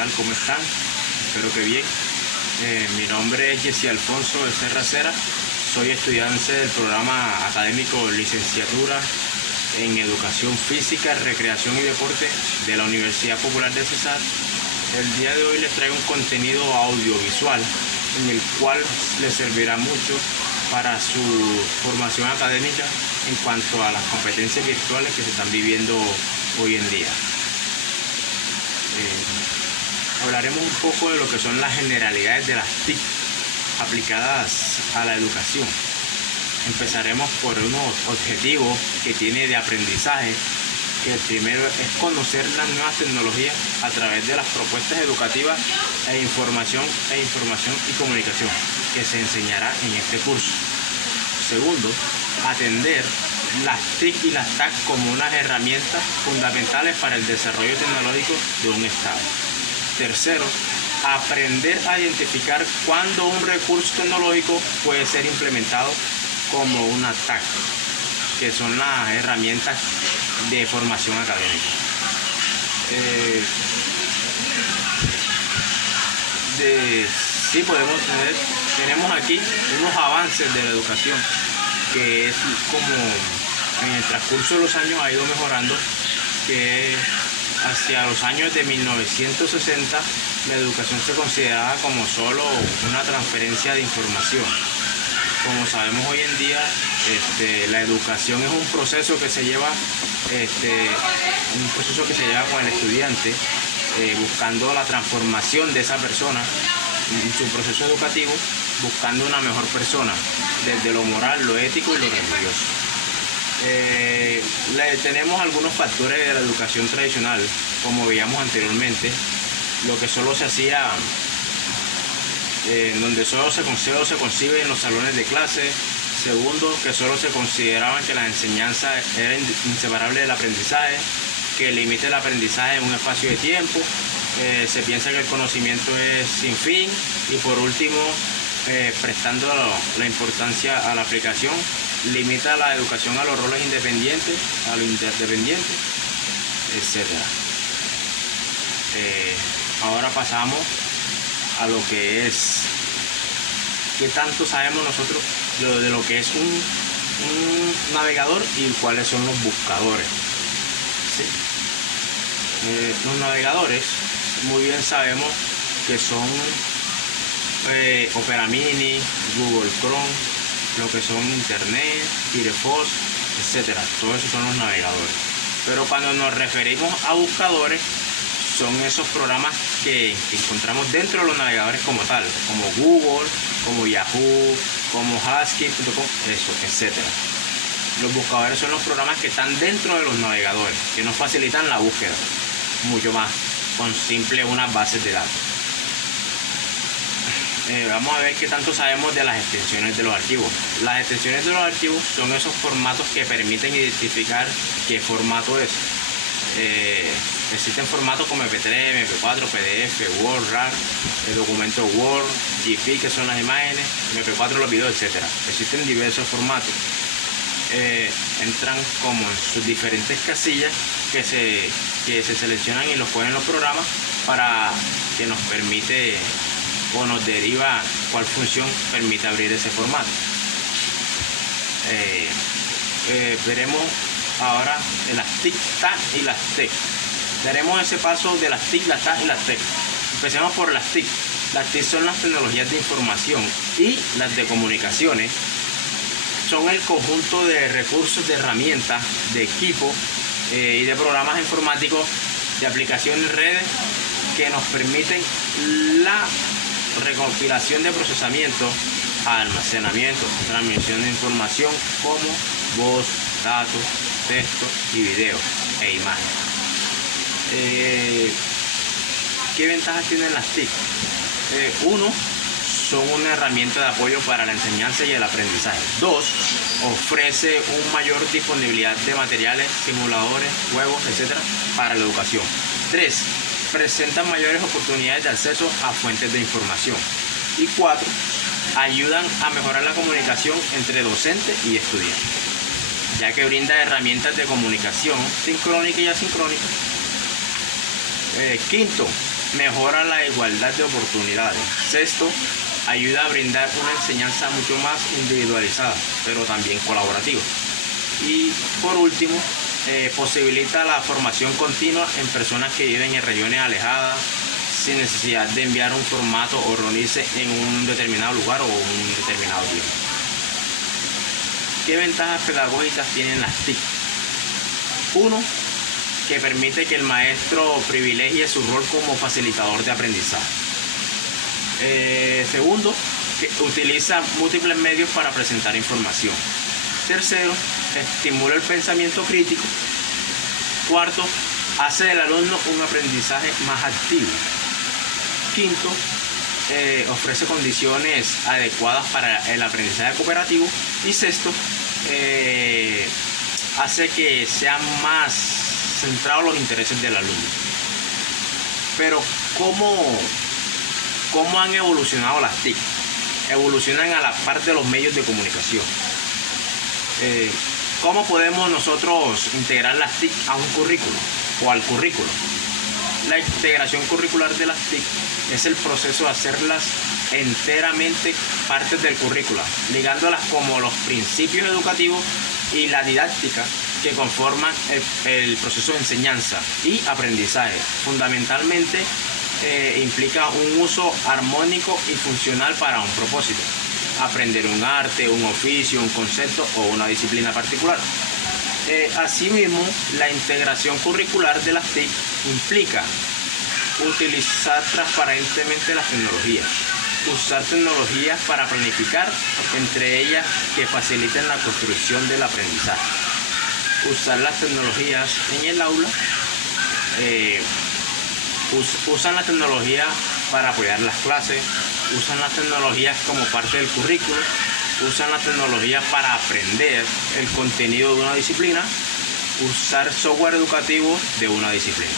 tal? ¿Cómo están? Espero que bien. Mi nombre es Jesse Alfonso de Serra Cera. Soy estudiante del programa académico Licenciatura en Educación Física, Recreación y Deporte de la Universidad Popular de Cesar. El día de hoy les traigo un contenido audiovisual en el cual les servirá mucho para su formación académica en cuanto a las competencias virtuales que se están viviendo hoy en día. Hablaremos un poco de lo que son las generalidades de las TIC aplicadas a la educación. Empezaremos por unos objetivos que tiene de aprendizaje, que el primero es conocer las nuevas tecnologías a través de las propuestas educativas e información y comunicación que se enseñará en este curso. Segundo, atender las TIC y las TAC como unas herramientas fundamentales para el desarrollo tecnológico de un Estado. Tercero, aprender a identificar cuándo un recurso tecnológico puede ser implementado como una TAC, que son las herramientas de formación académica. Tenemos aquí unos avances de la educación que es como en el transcurso de los años ha ido mejorando, que hacia los años de 1960 la educación se consideraba como solo una transferencia de información. Como sabemos hoy en día, la educación es un proceso que se lleva, con el estudiante, buscando la transformación de esa persona en su proceso educativo, buscando una mejor persona, desde lo moral, lo ético y lo religioso. Tenemos algunos factores de la educación tradicional, como veíamos anteriormente, lo que solo se hacía, donde solo se concibe en los salones de clase. Segundo, que solo se consideraban que la enseñanza era inseparable del aprendizaje, que limita el aprendizaje en un espacio de tiempo. Se piensa que el conocimiento es sin fin. Y por último, prestando la importancia a la aplicación, limita la educación a los roles independientes, a lo interdependiente, etc. Ahora pasamos a lo que es qué tanto sabemos nosotros de lo que es un navegador y cuáles son los buscadores. ¿Sí? Los navegadores, muy bien sabemos que son Opera Mini, Google Chrome, lo que son Internet, Firefox, etcétera. Todos esos son los navegadores. Pero cuando nos referimos a buscadores, son esos programas que encontramos dentro de los navegadores como tal, como Google, como Yahoo, como Husky.com, etcétera. Los buscadores son los programas que están dentro de los navegadores, que nos facilitan la búsqueda, mucho más, con simple unas bases de datos. Vamos a ver qué tanto sabemos de las extensiones de los archivos. Las extensiones de los archivos son esos formatos que permiten identificar qué formato es. Existen formatos como MP3, MP4, PDF, Word, RAR, el documento Word, GP, que son las imágenes, MP4 los videos, etc. Existen diversos formatos. Entran como en sus diferentes casillas que se seleccionan y los ponen en los programas para que nos permite o nos deriva cuál función permite abrir ese formato. Veremos ahora en las TIC, TAC y las TEC. Daremos ese paso de las TIC, las TAC y las TEC. Empecemos por las TIC. Las TIC son las tecnologías de información y las de comunicaciones. Son el conjunto de recursos, de herramientas, de equipos y de programas informáticos, de aplicaciones y redes que nos permiten la recompilación de procesamiento, almacenamiento, transmisión de información como voz, datos, texto y video e imagen. ¿Qué ventajas tienen las TIC? Uno, son una herramienta de apoyo para la enseñanza y el aprendizaje. Dos, ofrece una mayor disponibilidad de materiales, simuladores, juegos, etc. para la educación. Tres, presentan mayores oportunidades de acceso a fuentes de información. Y cuatro, ayudan a mejorar la comunicación entre docente y estudiante, ya que brinda herramientas de comunicación sincrónica y asincrónica. Quinto, mejora la igualdad de oportunidades. Sexto, ayuda a brindar una enseñanza mucho más individualizada, pero también colaborativa. Y por último, posibilita la formación continua en personas que viven en regiones alejadas, sin necesidad de enviar un formato o reunirse en un determinado lugar o un determinado tiempo. ¿Qué ventajas pedagógicas tienen las TIC? Uno, que permite que el maestro privilegie su rol como facilitador de aprendizaje. Segundo, que utiliza múltiples medios para presentar información. Tercero, estimula el pensamiento crítico. Cuarto, hace del alumno un aprendizaje más activo. Quinto, ofrece condiciones adecuadas para el aprendizaje cooperativo. Y sexto, hace que sean más centrados los intereses del alumno. Pero ¿cómo han evolucionado las TIC? Evolucionan a la par de los medios de comunicación. ¿Cómo podemos nosotros integrar las TIC a un currículo o al currículo? La integración curricular de las TIC es el proceso de hacerlas enteramente partes del currículo, ligándolas como los principios educativos y la didáctica que conforman el proceso de enseñanza y aprendizaje. Fundamentalmente implica un uso armónico y funcional para un propósito: aprender un arte, un oficio, un concepto o una disciplina particular. Asimismo, la integración curricular de las TIC implica utilizar transparentemente las tecnologías, usar tecnologías para planificar, entre ellas que faciliten la construcción del aprendizaje, usar las tecnologías en el aula, usan la tecnología para apoyar las clases, usan las tecnologías como parte del currículo, usan las tecnologías para aprender el contenido de una disciplina, usar software educativo de una disciplina.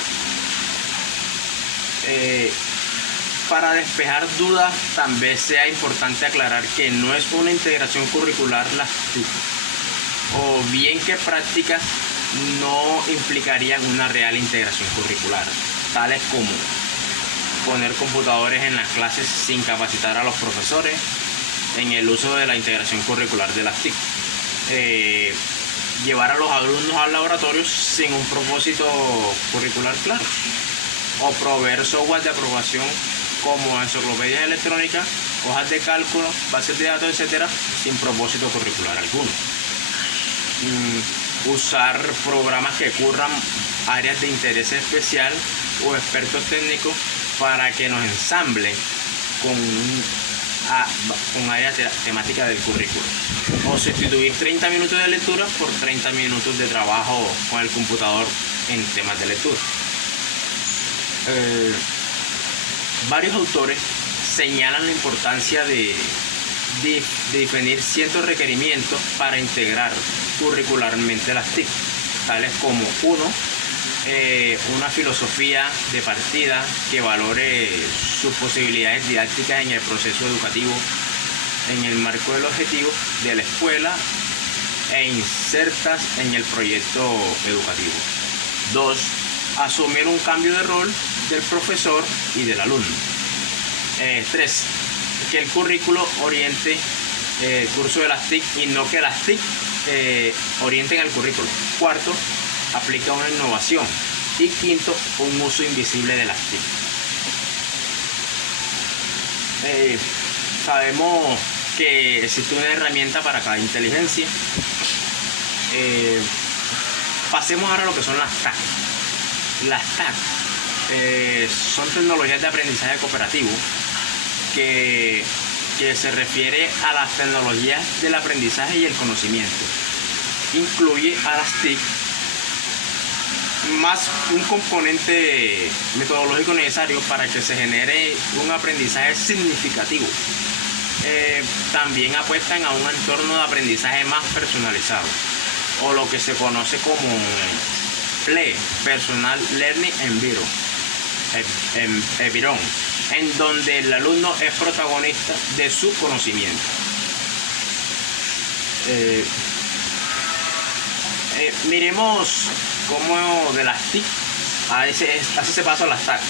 Para despejar dudas, también sea importante aclarar que no es una integración curricular las TIC, o bien que prácticas no implicarían una real integración curricular, tales como poner computadores en las clases sin capacitar a los profesores en el uso de la integración curricular de las TIC, llevar a los alumnos al laboratorio sin un propósito curricular claro, o proveer software de aprobación como enciclopedias electrónicas, hojas de cálculo, bases de datos, etcétera, sin propósito curricular alguno. Usar programas que cubran áreas de interés especial o expertos técnicos para que nos ensamblen con áreas temáticas del currículo, o sustituir 30 minutos de lectura por 30 minutos de trabajo con el computador en temas de lectura. Varios autores señalan la importancia de definir ciertos requerimientos para integrar curricularmente las TIC, tales como: uno, una filosofía de partida que valore sus posibilidades didácticas en el proceso educativo en el marco del objetivo de la escuela e insertas en el proyecto educativo. 2. Asumir un cambio de rol del profesor y del alumno. 3. Que el currículo oriente el curso de las TIC y no que las TIC orienten al currículo. 4. Aplica una innovación. Y 5. Un uso invisible de las TIC. Sabemos que existe una herramienta para cada inteligencia. Pasemos ahora a lo que son las TAC. Las TAC son tecnologías de aprendizaje cooperativo que se refiere a las tecnologías del aprendizaje y el conocimiento. Incluye a las TIC más un componente metodológico necesario para que se genere un aprendizaje significativo. También apuestan a un entorno de aprendizaje más personalizado, o lo que se conoce como PLE, Personal Learning Environment, en donde el alumno es protagonista de su conocimiento. Miremos cómo de las TIC hace ese paso a las TAC.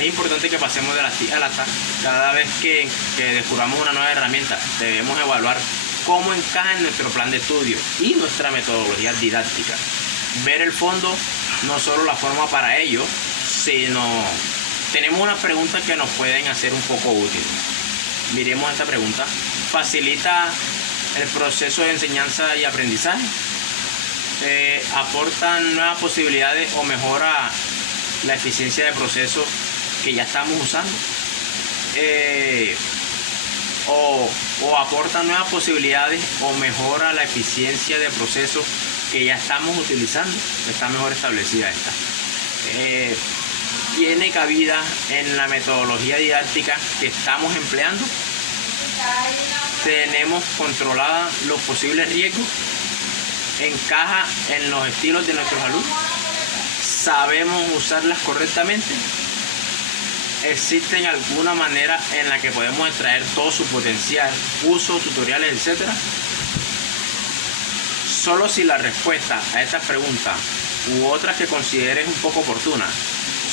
es importante que pasemos de la TIC a la TAC. Cada vez que descubramos una nueva herramienta, debemos evaluar cómo encaja en nuestro plan de estudio y nuestra metodología didáctica. Ver el fondo, no solo la forma para ello, sino tenemos unas preguntas que nos pueden hacer un poco útiles. Miremos esta pregunta. ¿Facilita el proceso de enseñanza y aprendizaje? ¿Aportan nuevas posibilidades o mejora la eficiencia del proceso que ya estamos usando? O aportan nuevas posibilidades o mejora la eficiencia del proceso que ya estamos utilizando. Está mejor establecida esta. ¿Tiene cabida en la metodología didáctica que estamos empleando? ¿Tenemos controladas los posibles riesgos? ¿Encaja en los estilos de nuestros alumnos? ¿Sabemos usarlas correctamente? ¿Existe alguna manera en la que podemos extraer todo su potencial, uso, tutoriales, etcétera? Solo si la respuesta a estas preguntas u otras que consideres un poco oportunas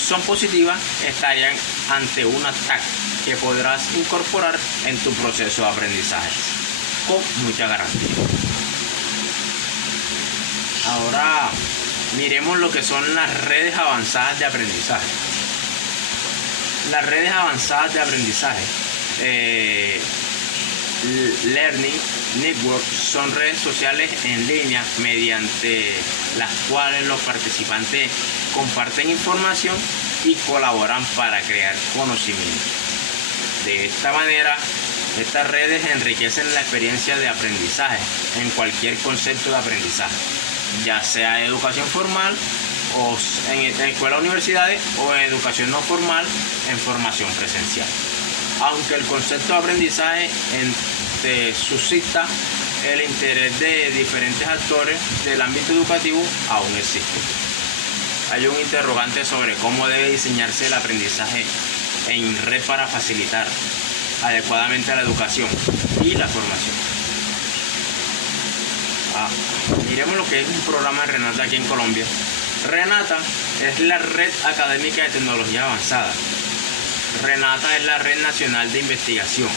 son positivas, estarían ante una TAC que podrás incorporar en tu proceso de aprendizaje con mucha garantía. Ahora miremos lo que son las redes avanzadas de aprendizaje. Las redes avanzadas de aprendizaje, Learning Network, son redes sociales en línea mediante las cuales los participantes comparten información y colaboran para crear conocimiento. De esta manera, estas redes enriquecen la experiencia de aprendizaje en cualquier concepto de aprendizaje, ya sea educación formal o en escuelas o universidades, o en educación no formal en formación presencial. Aunque el concepto de aprendizaje suscita el interés de diferentes actores del ámbito educativo, aún existe. Hay un interrogante sobre cómo debe diseñarse el aprendizaje en red para facilitar adecuadamente la educación y la formación. Miremos lo que es un programa de Renata aquí en Colombia. Renata es la Red Académica de Tecnología Avanzada. Renata es la Red Nacional de Investigación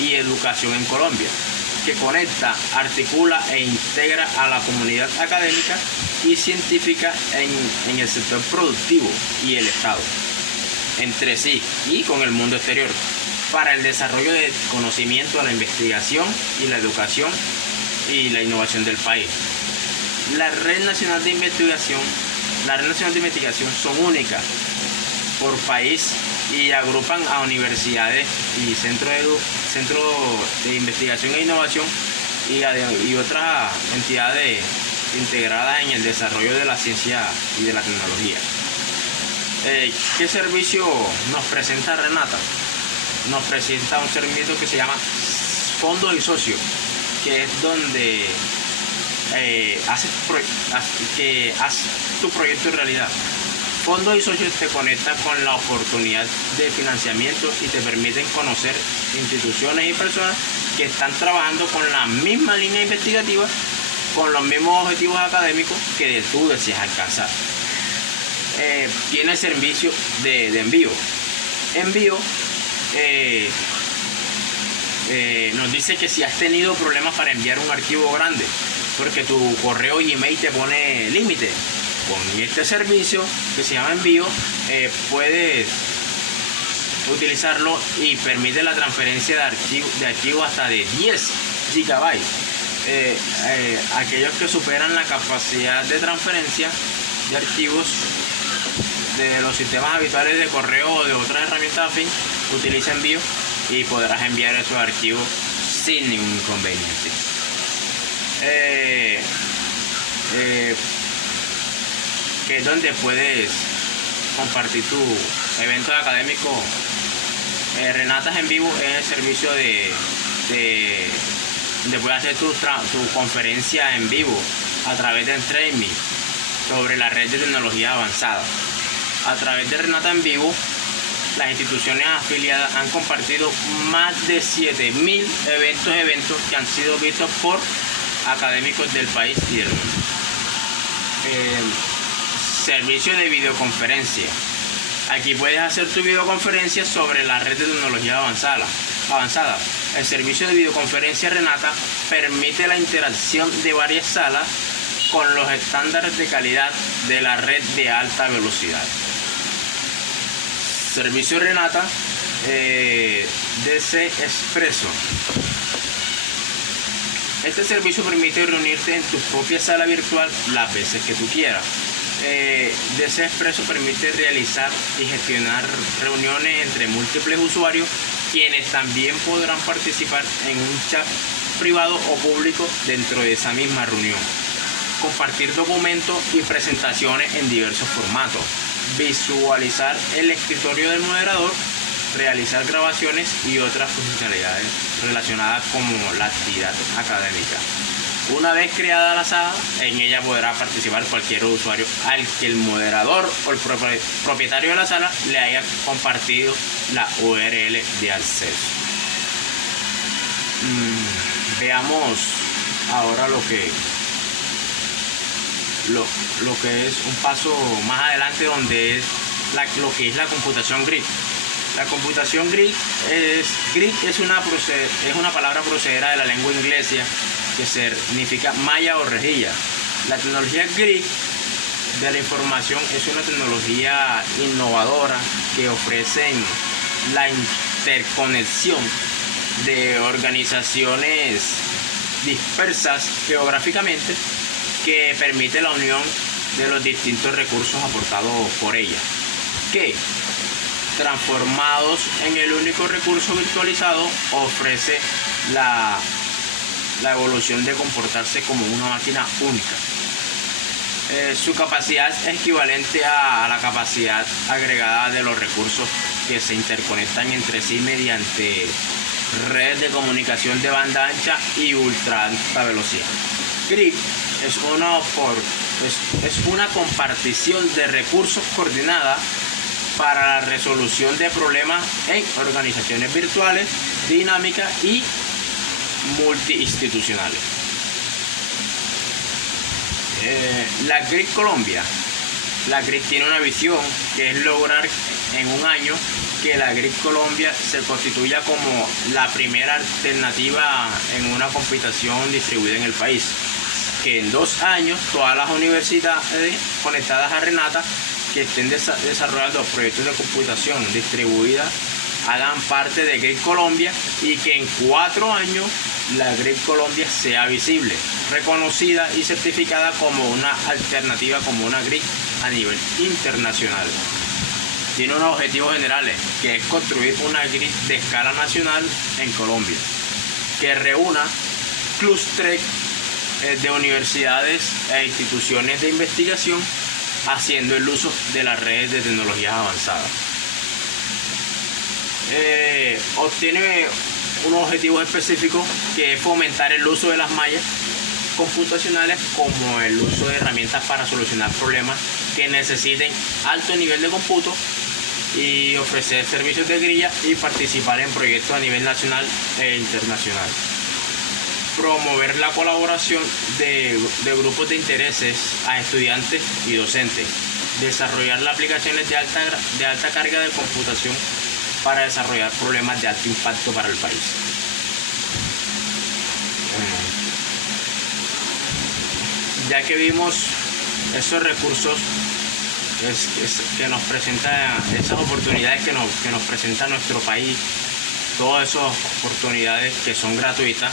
y Educación en Colombia, que conecta, articula e integra a la comunidad académica y científica en el sector productivo y el Estado, entre sí y con el mundo exterior, para el desarrollo de conocimiento, la investigación y la educación y la innovación del país. La Red Nacional de Investigación son únicas por país y agrupan a universidades y centros de investigación e innovación y otras entidades integradas en el desarrollo de la ciencia y de la tecnología. ¿Qué servicio nos presenta Renata? Nos presenta un servicio que se llama Fondos y Socios, que es donde haces tu proyecto realidad. Fondos y Socios te conectan con la oportunidad de financiamiento y te permiten conocer instituciones y personas que están trabajando con la misma línea investigativa, con los mismos objetivos académicos que tú deseas alcanzar. Tiene servicio de envío. Nos dice que si has tenido problemas para enviar un archivo grande, porque tu correo y email te pone límite, con este servicio que se llama envío, puedes utilizarlo y permite la transferencia de archivos hasta de 10 GB. Aquellos que superan la capacidad de transferencia de archivos de los sistemas habituales de correo o de otras herramientas afín, utiliza envío y podrás enviar esos archivos sin ningún inconveniente. Que es donde puedes compartir tu evento académico. Renatas en Vivo es el servicio donde puedes hacer tu conferencia en vivo a través de streaming sobre la red de tecnología avanzada. A través de Renata en Vivo, las instituciones afiliadas han compartido más de 7.000 eventos que han sido vistos por académicos del país y del mundo. Servicio de videoconferencia. Aquí puedes hacer tu videoconferencia sobre la red de tecnología avanzada. El servicio de videoconferencia Renata permite la interacción de varias salas con los estándares de calidad de la red de alta velocidad. Servicio Renata DC Expresso. Este servicio permite reunirte en tu propia sala virtual las veces que tú quieras. DC Expresso permite realizar y gestionar reuniones entre múltiples usuarios, quienes también podrán participar en un chat privado o público dentro de esa misma reunión. Compartir documentos y presentaciones en diversos formatos. Visualizar el escritorio del moderador. Realizar grabaciones y otras funcionalidades relacionadas como la actividad académica. Una vez creada la sala, en ella podrá participar cualquier usuario al que el moderador o el propietario de la sala le haya compartido la URL de acceso. Veamos ahora lo que es un paso más adelante, donde es lo que es la computación grid. La computación grid es una palabra procedera de la lengua inglesa que significa malla o rejilla. La tecnología grid de la información es una tecnología innovadora que ofrece la interconexión de organizaciones dispersas geográficamente, que permite la unión de los distintos recursos aportados por ella, que transformados en el único recurso virtualizado ofrece la evolución de comportarse como una máquina única. Su capacidad es equivalente a la capacidad agregada de los recursos que se interconectan entre sí mediante redes de comunicación de banda ancha y ultra alta velocidad. Grid es una compartición de recursos coordinada para la resolución de problemas en organizaciones virtuales, dinámicas y multiinstitucionales. La Grid Colombia. La Grid tiene una visión que es lograr en un año que la Grid Colombia se constituya como la primera alternativa en una computación distribuida en el país. Que en 2 años todas las universidades conectadas a Renata que estén desarrollando proyectos de computación distribuida hagan parte de Grid Colombia, y que en 4 años la Grid Colombia sea visible, reconocida y certificada como una alternativa, como una Grid a nivel internacional. Tiene unos objetivos generales, que es construir una Grid de escala nacional en Colombia, que reúna clústeres de universidades e instituciones de investigación haciendo el uso de las redes de tecnologías avanzadas. Obtiene unos objetivos específicos, que es fomentar el uso de las mallas computacionales como el uso de herramientas para solucionar problemas que necesiten alto nivel de cómputo, y ofrecer servicios de grilla y participar en proyectos a nivel nacional e internacional. Promover la colaboración de grupos de intereses a estudiantes y docentes. Desarrollar las aplicaciones de alta carga de computación para desarrollar problemas de alto impacto para el país. Ya que vimos esos recursos que nos presenta, esas oportunidades que nos presenta nuestro país, todas esas oportunidades que son gratuitas,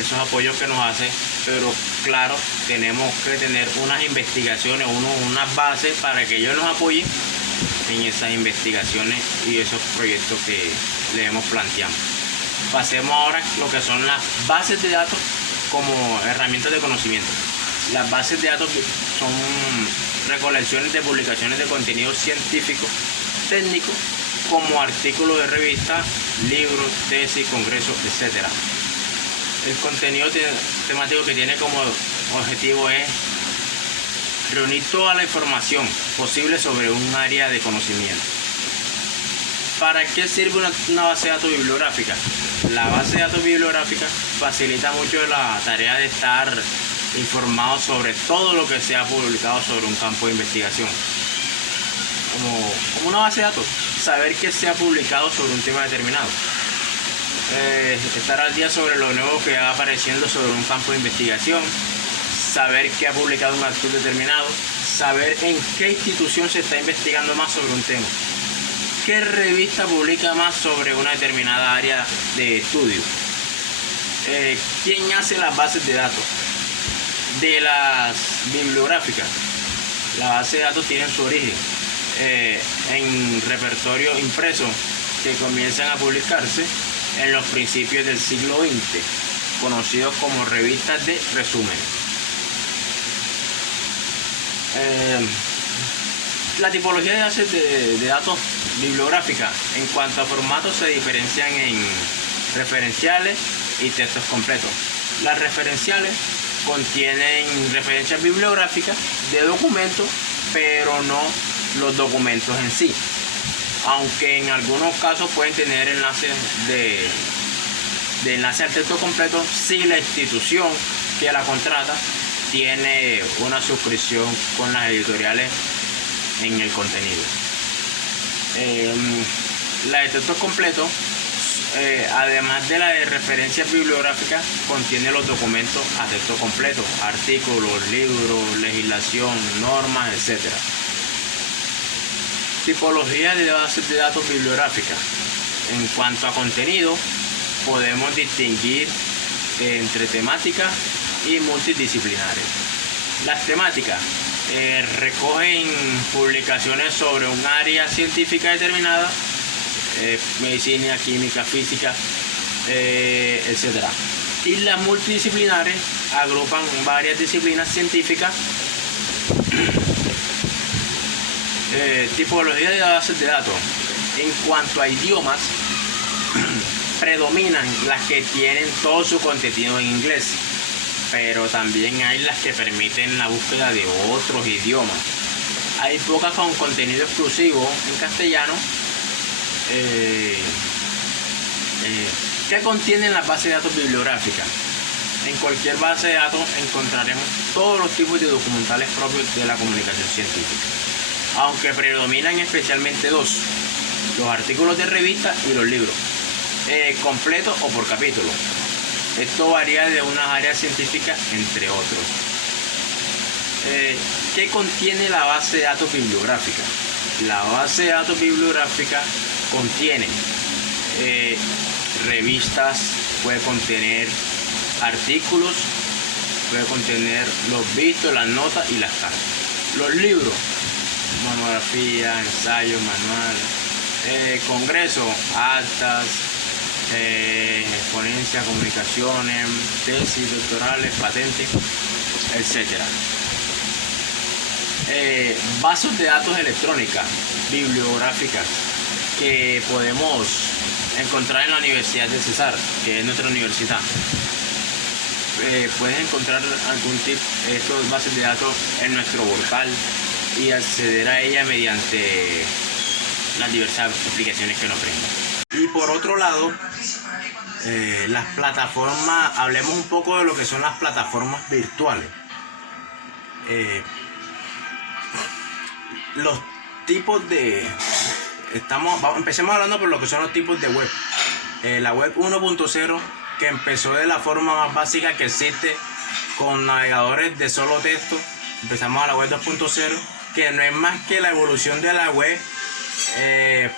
esos apoyos que nos hace, pero claro, tenemos que tener unas investigaciones, unas bases para que ellos nos apoyen en esas investigaciones y esos proyectos que le hemos planteado. Pasemos ahora a lo que son las bases de datos como herramientas de conocimiento. Las bases de datos son recolecciones de publicaciones de contenido científico, técnico, como artículos de revistas, libros, tesis, congresos, etc. El contenido temático que tiene como objetivo es reunir toda la información posible sobre un área de conocimiento. ¿Para qué sirve una base de datos bibliográfica? La base de datos bibliográfica facilita mucho la tarea de estar informado sobre todo lo que se ha publicado sobre un campo de investigación. como una base de datos, saber que se ha publicado sobre un tema determinado, estar al día sobre lo nuevo que va apareciendo sobre un campo de investigación, saber que ha publicado un artículo determinado, saber en qué institución se está investigando más sobre un tema, qué revista publica más sobre una determinada área de estudio, quién hace las bases de datos. De las bibliográficas, la base de datos tiene su origen en repertorios impresos que comienzan a publicarse en los principios del siglo XX, conocidos como revistas de resumen. La tipología de bases de datos bibliográficas en cuanto a formatos se diferencian en referenciales y textos completos. Las referenciales contienen referencias bibliográficas de documentos, pero no los documentos en sí, aunque en algunos casos pueden tener enlaces de enlace al texto completo si la institución que la contrata tiene una suscripción con las editoriales en el contenido. La de texto completo, además de la de referencias bibliográficas, contiene los documentos a texto completo, artículos, libros, legislación, normas, etc. Tipología de bases de datos bibliográficas. En cuanto a contenido, podemos distinguir entre temáticas y multidisciplinares. Las temáticas recogen publicaciones sobre un área científica determinada, medicina, química, física, etc. Y las multidisciplinares agrupan varias disciplinas científicas. Tipología de bases de datos. En cuanto a idiomas, predominan las que tienen todo su contenido en inglés, pero también hay las que permiten la búsqueda de otros idiomas. Hay pocas con contenido exclusivo en castellano. ¿Qué contienen las bases de datos bibliográficas? En cualquier base de datos encontraremos todos los tipos de documentales propios de la comunicación científica, aunque predominan especialmente dos: los artículos de revista y los libros, completos o por capítulo. Esto varía de unas áreas científicas entre otros. ¿Qué contiene la base de datos bibliográfica? La base de datos bibliográfica contiene revistas, puede contener artículos, puede contener los vistos, las notas y las cartas. Los libros, monografía, ensayo, manual, congreso, actas, ponencias, comunicaciones, tesis doctorales, patentes, etc. Bases de datos electrónicas, bibliográficas, que podemos encontrar en la Universidad de Cesar, que es nuestra universidad. Puedes encontrar algún tipo de estas bases de datos en nuestro portal y acceder a ella mediante las diversas aplicaciones que nos brindan. Y por otro lado, las plataformas, hablemos un poco de lo que son las plataformas virtuales. Los tipos de... empecemos hablando por lo que son los tipos de web. La web 1.0, que empezó de la forma más básica que existe, con navegadores de solo texto. Empezamos a la web 2.0, que no es más que la evolución de la web,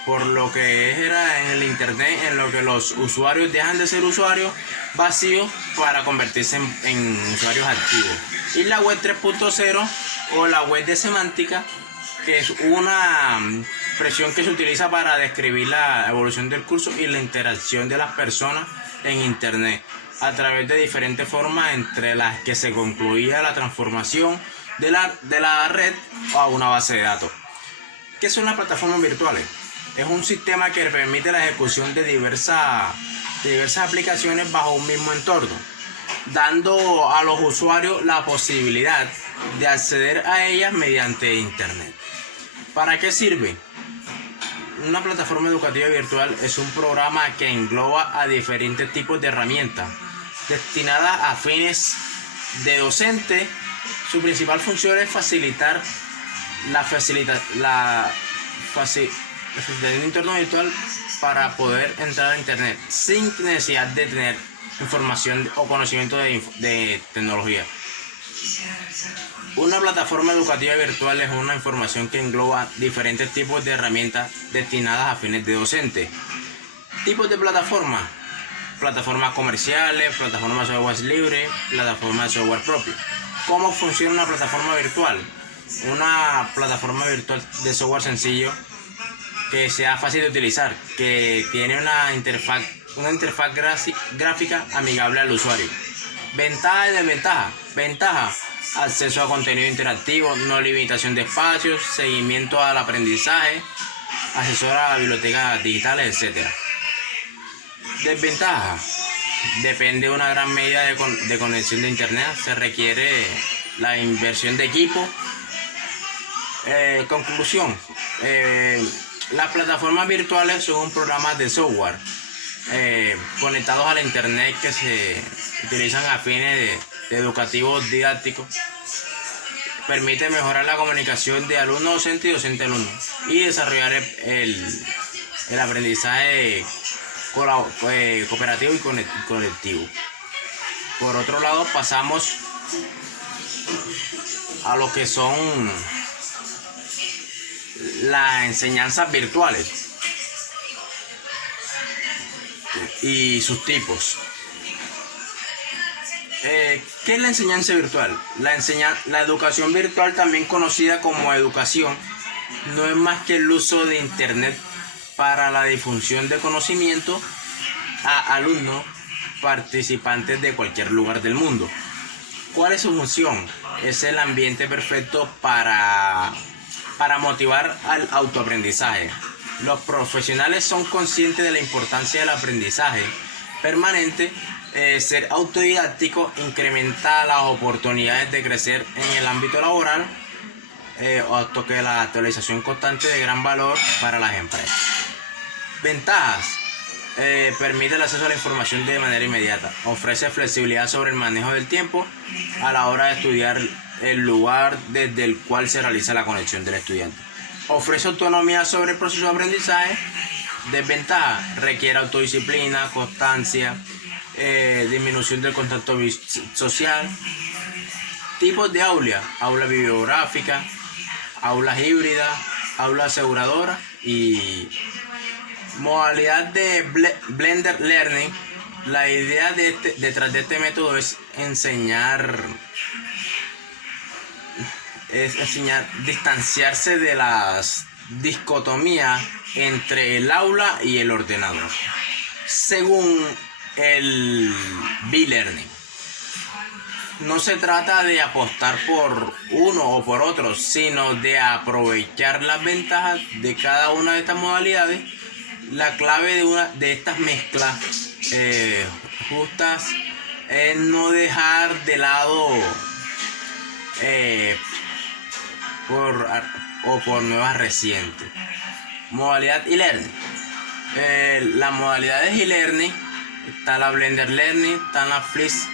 por lo que era en el internet, en lo que los usuarios dejan de ser usuarios vacíos para convertirse en usuarios activos. Y la web 3.0, o la web de semántica, que es una expresión que se utiliza para describir la evolución del curso y la interacción de las personas en internet a través de diferentes formas, entre las que se concluía la transformación de la red a una base de datos. ¿Qué son las plataformas virtuales? Es un sistema que permite la ejecución de diversas aplicaciones bajo un mismo entorno, dando a los usuarios la posibilidad de acceder a ellas mediante internet. ¿Para qué sirve? Una plataforma educativa virtual es un programa que engloba a diferentes tipos de herramientas destinadas a fines de docente. Su principal función es facilitar la facilitando un entorno virtual para poder entrar a internet sin necesidad de tener información o conocimiento de tecnología. Una plataforma educativa virtual es una información que engloba diferentes tipos de herramientas destinadas a fines de docente. Tipos de plataformas: plataformas comerciales, plataformas de software libre, plataformas de software propio. ¿Cómo funciona una plataforma virtual? Una plataforma virtual de software sencillo que sea fácil de utilizar, que tiene una interfaz gráfica amigable al usuario. Ventaja y desventaja. Ventaja: acceso a contenido interactivo, no limitación de espacios, seguimiento al aprendizaje, asesora a bibliotecas digitales, etc. Desventaja: depende de una gran medida de conexión de internet, se requiere la inversión de equipo. Conclusión: las plataformas virtuales son programas de software conectados a la internet que se utilizan a fines de educativos didácticos. Permite mejorar la comunicación de alumno docente y docente alumno y desarrollar el aprendizaje cooperativo y colectivo. Por otro lado, pasamos a lo que son las enseñanzas virtuales y sus tipos. ¿Qué es la enseñanza virtual? La educación virtual, también conocida como educación, no es más que el uso de internet para la difusión de conocimiento a alumnos participantes de cualquier lugar del mundo. ¿Cuál es su función? Es el ambiente perfecto para motivar al autoaprendizaje. Los profesionales son conscientes de la importancia del aprendizaje permanente. Ser autodidáctico incrementa las oportunidades de crecer en el ámbito laboral, puesto que la actualización constante de gran valor para las empresas. Ventajas: permite el acceso a la información de manera inmediata, ofrece flexibilidad sobre el manejo del tiempo a la hora de estudiar el lugar desde el cual se realiza la conexión del estudiante, ofrece autonomía sobre el proceso de aprendizaje. Desventaja: requiere autodisciplina, constancia, disminución del contacto social. Tipos de aula bibliográfica, aulas híbridas, aula aseguradora y modalidad de blended learning. La idea detrás de este método es enseñar, distanciarse de las dicotomías entre el aula y el ordenador. Según el B-Learning, no se trata de apostar por uno o por otro, sino de aprovechar las ventajas de cada una de estas modalidades. La clave de estas mezclas justas es no dejar de lado por nuevas recientes. Modalidad e-learning. Las modalidades e-learning: está la Blended Learning, está la Flex,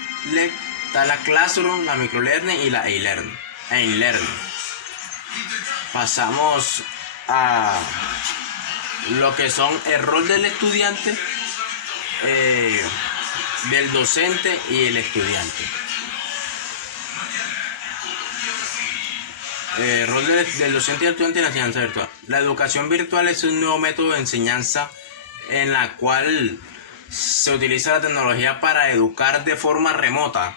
está la Classroom, la Microlearning y la e-learning. Pasamos a lo que son el rol del estudiante, del docente y el estudiante. El rol del docente y el estudiante en la enseñanza virtual. La educación virtual es un nuevo método de enseñanza en la cual se utiliza la tecnología para educar de forma remota,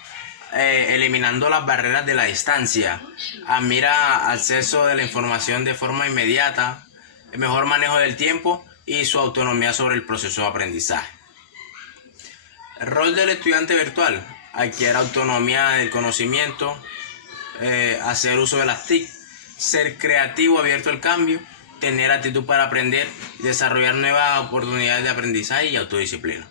eliminando las barreras de la distancia, admira acceso de la información de forma inmediata, el mejor manejo del tiempo y su autonomía sobre el proceso de aprendizaje. El rol del estudiante virtual: adquiere autonomía del conocimiento, hacer uso de las TIC, ser creativo, abierto al cambio, tener actitud para aprender, desarrollar nuevas oportunidades de aprendizaje y autodisciplina.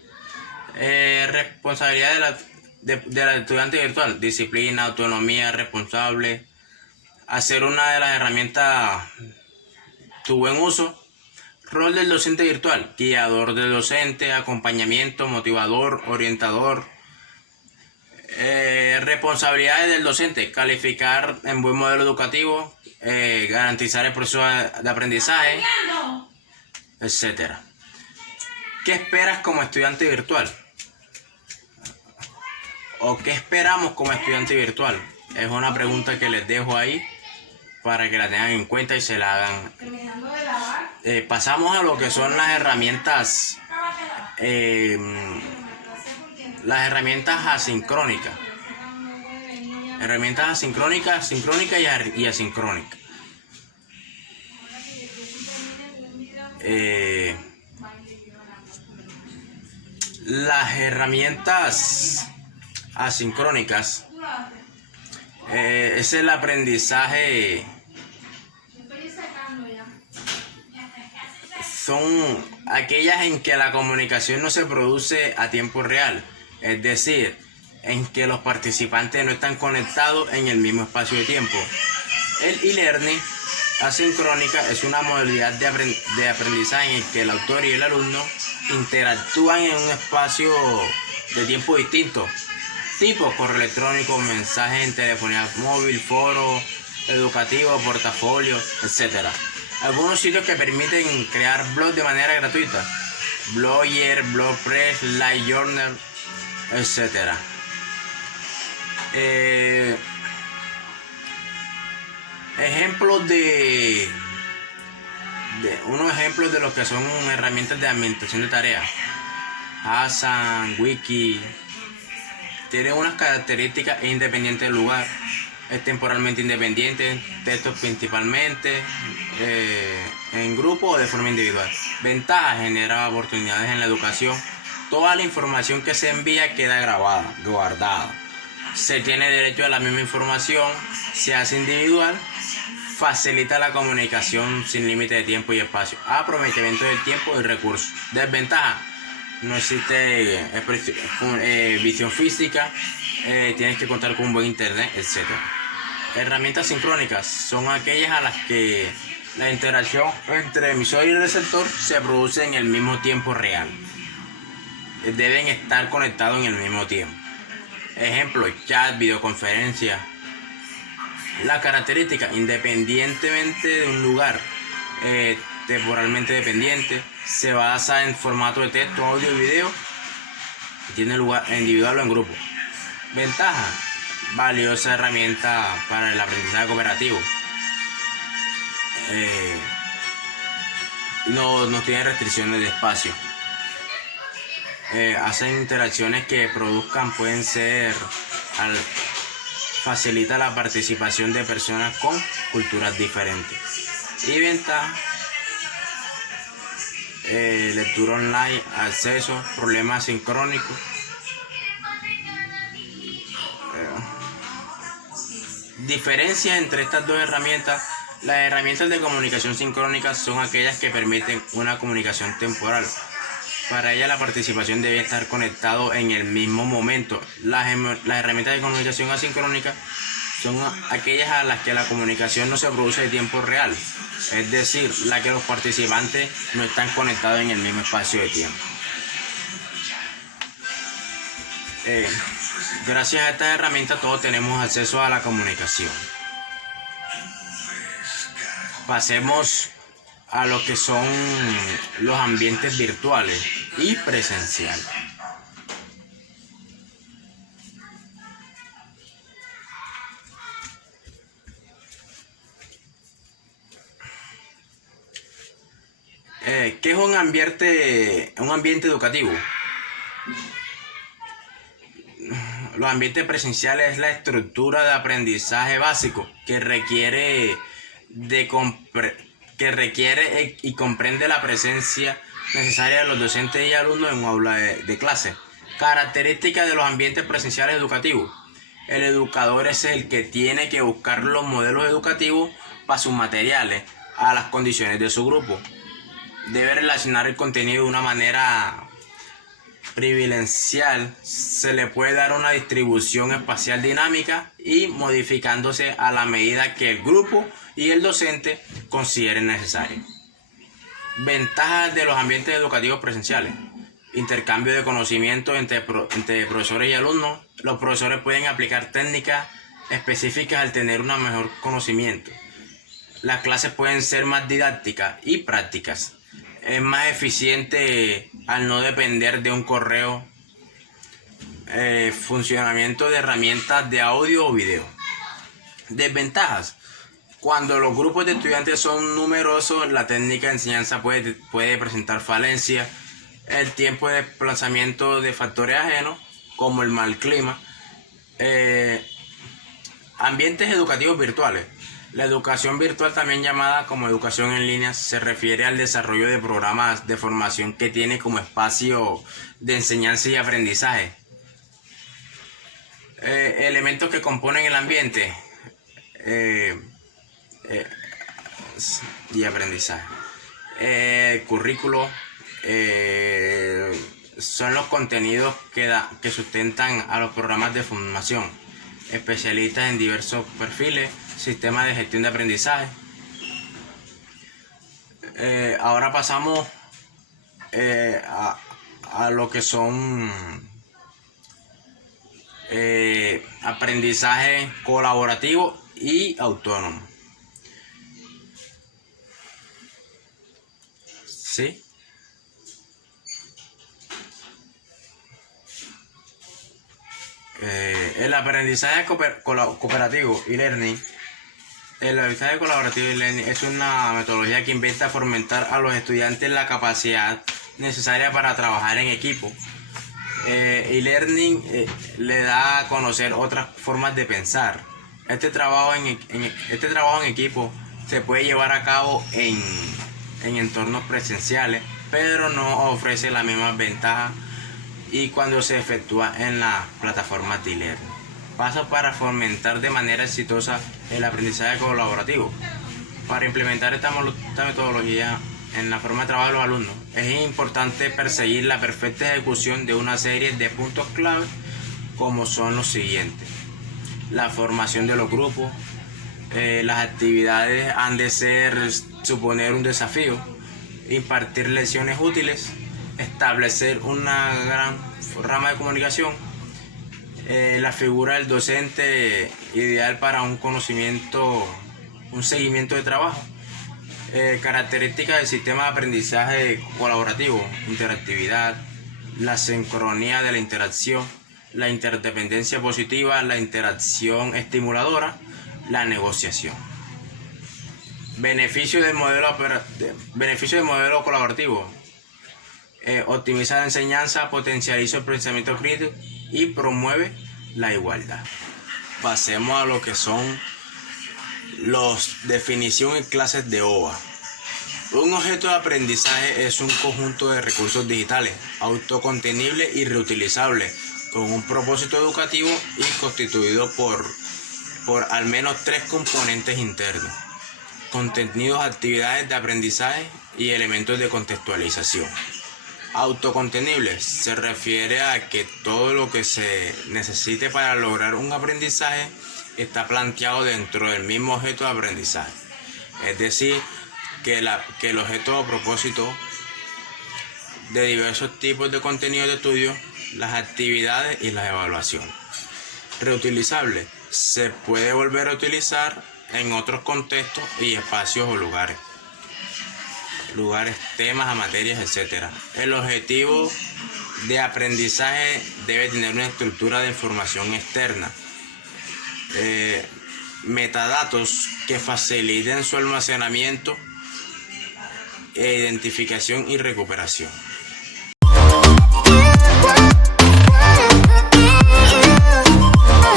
Responsabilidad del estudiante virtual: disciplina, autonomía, responsable, hacer una de las herramientas tu buen uso. Rol del docente virtual: guiador del docente, acompañamiento, motivador, orientador. Responsabilidades del docente: calificar en buen modelo educativo, garantizar el proceso de aprendizaje, etcétera. ¿Qué esperas como estudiante virtual? ¿O qué esperamos como estudiante virtual? Es una pregunta que les dejo ahí para que la tengan en cuenta y se la hagan. Pasamos a lo que son las herramientas asincrónicas. Herramientas asincrónicas, sincrónicas y asincrónicas. Las herramientas asincrónicas es el aprendizaje, son aquellas en que la comunicación no se produce a tiempo real, es decir, en que los participantes no están conectados en el mismo espacio de tiempo. El e-learning asincrónica es una modalidad de aprendizaje en el que el autor y el alumno interactúan en un espacio de tiempo distinto, tipo correo electrónico, mensajes en telefonía móvil, foro educativo, portafolio, etc. Algunos sitios que permiten crear blogs de manera gratuita: Blogger, BlogPress, LiveJournal, etc. Ejemplos de unos ejemplos de lo que son herramientas de administración de tareas. Asana, Wiki. Tiene unas características: es independiente del lugar, es temporalmente independiente, textos principalmente, en grupo o de forma individual. Ventajas: genera oportunidades en la educación. Toda la información que se envía queda grabada, guardada. Se tiene derecho a la misma información, se hace individual, facilita la comunicación sin límite de tiempo y espacio, aprovechamiento del tiempo y recursos. Desventaja: no existe visión física, tienes que contar con un buen internet, etc. Herramientas sincrónicas son aquellas a las que la interacción entre emisor y receptor se produce en el mismo tiempo real. Deben estar conectados en el mismo tiempo. Ejemplo: chat, videoconferencia. La característica: independientemente de un lugar, temporalmente dependiente, se basa en formato de texto, audio y video, tiene lugar individual o en grupo. Ventaja: valiosa herramienta para el aprendizaje cooperativo. No tiene restricciones de espacio. Hacen interacciones que produzcan, pueden ser, facilita la participación de personas con culturas diferentes. Y ventaja: lectura online, acceso, problemas sincrónicos. Diferencias entre estas dos herramientas: las herramientas de comunicación sincrónica son aquellas que permiten una comunicación temporal. Para ella la participación debe estar conectado en el mismo momento. Las herramientas de comunicación asincrónica son aquellas a las que la comunicación no se produce de tiempo real, es decir, la que los participantes no están conectados en el mismo espacio de tiempo. Gracias a estas herramientas todos tenemos acceso a la comunicación. Pasemos a lo que son los ambientes virtuales y presenciales. ¿Qué es un ambiente educativo? Los ambientes presenciales es la estructura de aprendizaje básico que requiere y comprende la presencia necesaria de los docentes y alumnos en un aula de clase. Características de los ambientes presenciales educativos: el educador es el que tiene que buscar los modelos educativos para sus materiales a las condiciones de su grupo. Debe relacionar el contenido de una manera privilegial. Se le puede dar una distribución espacial dinámica y modificándose a la medida que el grupo y el docente consideren necesario. Ventajas de los ambientes educativos presenciales: intercambio de conocimiento entre profesores y alumnos. Los profesores pueden aplicar técnicas específicas al tener un mejor conocimiento. las clases pueden ser más didácticas y prácticas. Es más eficiente al no depender de un correo. Funcionamiento de herramientas de audio o video. Desventajas. Cuando los grupos de estudiantes son numerosos, la técnica de enseñanza puede presentar falencias. El tiempo de desplazamiento de factores ajenos, como el mal clima. Ambientes educativos virtuales. La educación virtual, también llamada como educación en línea, se refiere al desarrollo de programas de formación que tiene como espacio de enseñanza y aprendizaje. Elementos que componen el ambiente y aprendizaje. Currículo son los contenidos que sustentan a los programas de formación. Especialistas en diversos perfiles, sistemas de gestión de aprendizaje. Ahora pasamos a lo que son aprendizaje colaborativo y autónomo. ¿Sí? El aprendizaje cooperativo y learning. El aprendizaje colaborativo y learning es una metodología que intenta fomentar a los estudiantes la capacidad necesaria para trabajar en equipo. E-learning le da a conocer otras formas de pensar. Este trabajo en equipo se puede llevar a cabo en entornos presenciales, pero no ofrece las mismas ventajas y cuando se efectúa en la plataforma de e-learning. Pasos para fomentar de manera exitosa el aprendizaje colaborativo. Para implementar esta metodología en la forma de trabajo de los alumnos, es importante perseguir la perfecta ejecución de una serie de puntos clave, como son los siguientes: la formación de los grupos. Las actividades han de suponer un desafío, impartir lecciones útiles, establecer una gran rama de comunicación. La figura del docente ideal para un seguimiento de trabajo. Características del sistema de aprendizaje colaborativo: interactividad, la sincronía de la interacción, la interdependencia positiva, la interacción estimuladora, la negociación. Beneficio del modelo colaborativo: optimiza la enseñanza, potencializa el pensamiento crítico y promueve la igualdad. Pasemos a lo que son definición y clases de OA. Un objeto de aprendizaje es un conjunto de recursos digitales, autocontenibles y reutilizables, con un propósito educativo y constituido por al menos 3 componentes internos: contenidos, actividades de aprendizaje y elementos de contextualización. Autocontenible se refiere a que todo lo que se necesite para lograr un aprendizaje está planteado dentro del mismo objeto de aprendizaje. Es decir, que el objeto o propósito de diversos tipos de contenidos de estudio, las actividades y las evaluaciones. Reutilizable: se puede volver a utilizar en otros contextos y espacios o lugares, temas, materias, etc. El objetivo de aprendizaje debe tener una estructura de información externa, metadatos que faciliten su almacenamiento, identificación y recuperación.